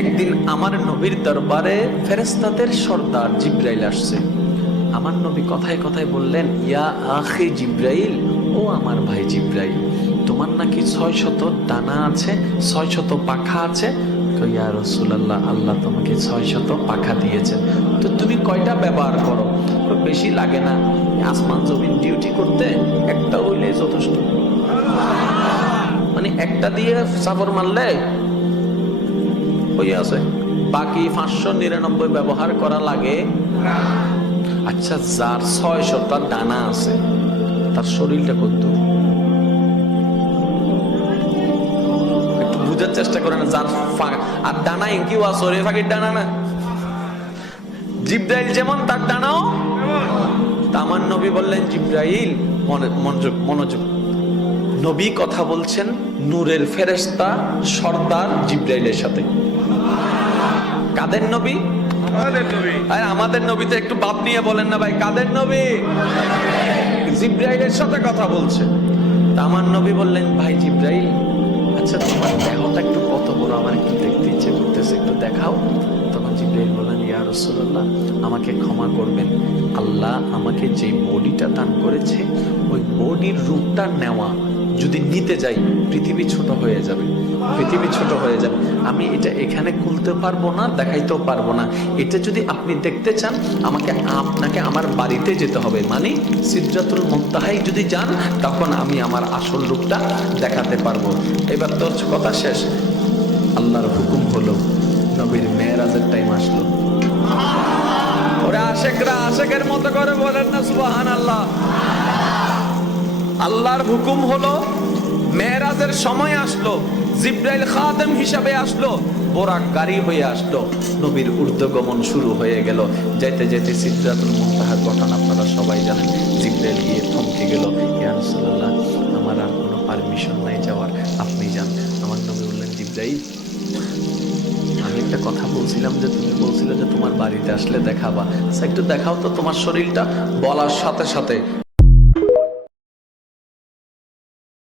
একদিন আমার নবীর দরবারে ফেরেশতাদের সর্দার জিব্রাইল আসছে। আমার নবী কথায় কথায় বললেন, ইয়া আখি জিব্রাইল, ও আমার ভাই জিব্রাইল, তোমার নাকি 600 ডানা আছে, 600 পাখা আছে। ইয়া রাসূলুল্লাহ, আল্লাহ তোমাকে 600 পাখা দিয়েছেন, তো তুমি কয়টা ব্যবহার করো? বেশি লাগে না, আসমান জমিন ডিউটি করতে একটা হইলে যথেষ্ট। মানে একটা দিয়ে চাপর মারলে হয়ে আছে, বাকি 599 ব্যবহার করা লাগে। আচ্ছা, যার 600টা ডানা আছে তার শরীরটা কত? একটু বুঝার চেষ্টা করেন। যার আর ডানা ইঙ্কিও আছে, রে ফাঁকির ডানা না। জিব্রাইল যেমন তার ডানাও। আমার নবী বললেন, জিব্রাইল মনোযোগ মনোযোগ, নবী কথা বলছেন নূরের ফেরেশতা সর্দার জিব্রাইলের সাথে। কাদের নবী? আমাদের নবী। তো একটু বাপ নিয়ে বলেন না ভাই, কাদের নবী? জিব্রাইলের সাথে কথা বলছে। তা আমার নবী বললেন, ভাই জিব্রাইল, আচ্ছা তোমার দেহটা একটু কত বড়, আমার একটু দেখতে ইচ্ছে করতেছে, একটু দেখাও। তখন জিব্রাইল বললেন, ইয়া রাসূলুল্লাহ, আমাকে ক্ষমা করবেন, আল্লাহ আমাকে যে বডিটা দান করেছে ওই বডির রূপটা নেওয়া যদি নিতে যাই পৃথিবী ছোট হয়ে যাবে, পৃথিবী ছোট হয়ে যাবে। আমি এটা এখানে খুলতে পারবো না, দেখাইতেও পারবো না। এটা যদি আপনি দেখতে চান আপনাকে আমার বাড়িতে যেতে হবে, মানে সিদরাতুল মুনতাহায় যদি যান তখন আমি আমার আসল রূপটা দেখাতে পারবো। এবার তোর কথা শেষ। আল্লাহর হুকুম হলো, নবীর মেরাজের টাইম আসলো। ওরা আশেকরা আশেকের মতো করে বলেন না সুবহানাল্লাহ। আল্লাহর হুকুম হলো, মেরাজের সময় আসলো, জিব্রাইল খাদেম হিসাবে আসলো, বোরাক গাড়ি হয়ে আসলো, নবীর ঊর্ধ্বগমন শুরু হয়ে গেল। যেতে যেতে সিদরাতুল মুনতাহার ঘটনা আপনারা সবাই জানেন। জিব্রাইল গিয়ে থমকে গেল, ইয়া রাসূলুল্লাহ, আমার আর কোনো পারমিশন নাই যাওয়ার, আপনি যান। আমার নবী বললেন, জিব্রাইল, আমি একটা কথা বলছিলাম যে তুমি বলছিলে যে তোমার বাড়িতে আসলে দেখাবা, একটু দেখাও তো তোমার শরীরটা। বলার সাথে সাথে